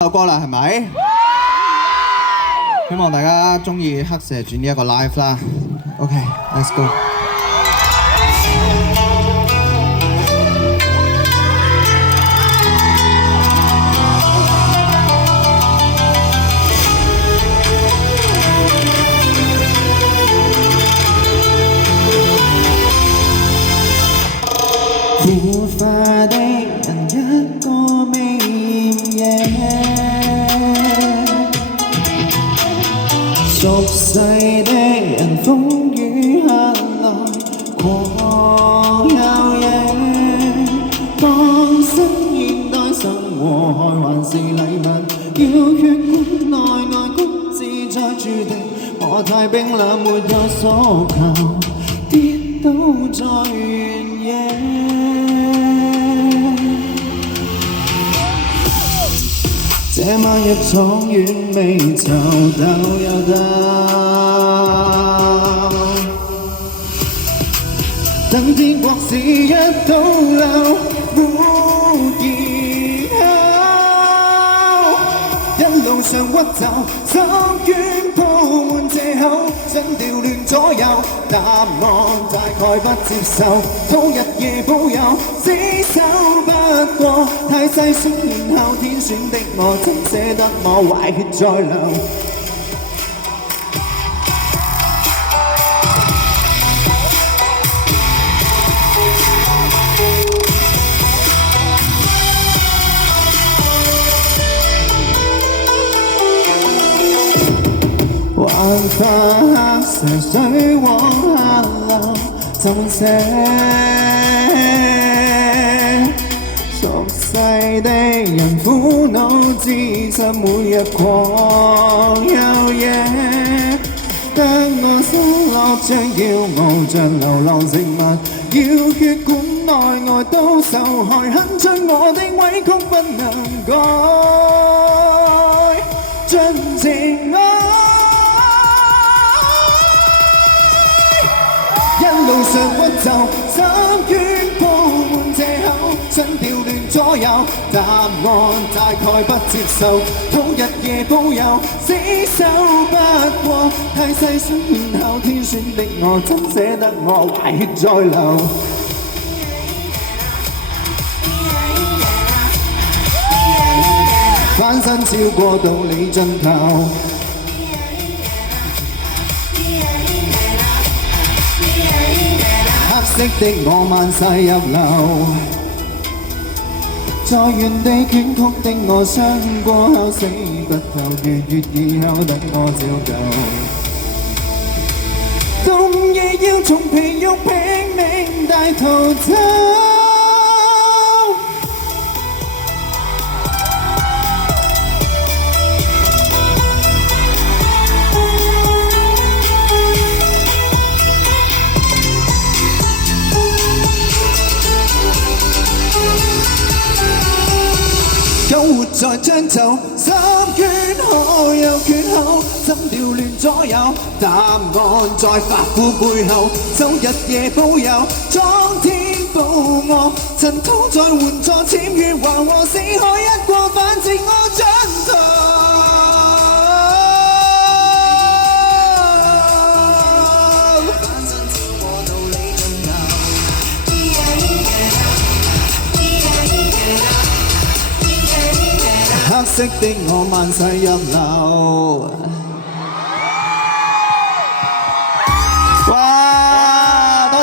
首歌啦，係咪？希望大家中意黑蛇傳呢一個 live 啦。OK，let's go。活化的人一個未厭熟悉的人風雨下來狂有野當新現代生活還是禮物要血管內外公自在注定我太冰冷沒有所求跌倒在原野這晚一闖遠未就鬥又鬥，等天國是一倒流，沒疑後，一路上屈就，手捲鋪滿藉口，想調亂左右，答案大概不接受，偷日夜保有，死守不過，太細小然後天選的我，怎捨得我壞血再流。還怕蛇水往下流，怎寫？熟悉的人苦惱自責，每日狂有野，得我失落將要傲像流浪植物，要血管內外都受害，恨盡我的委曲不能改，盡情愛。一路上屈就，手捲鋪滿藉口，想調亂左右，答案大概不接受，討日夜保有，死守不過，太細心然後天選的我，怎捨得我壞血再流。翻身超過道理盡頭。黑色的我萬世入流，在原地捲曲的我傷過後死不透，月月以後等我照舊，動亦要從皮肉拼命大逃走。有活在將就，心捲可有缺口，怎調亂左右，答案在發苦背後，就日夜保有，蒼天保我，塵土在援助，僭越橫禍，死海一過，反正我盡頭。黑色的我萬世入流。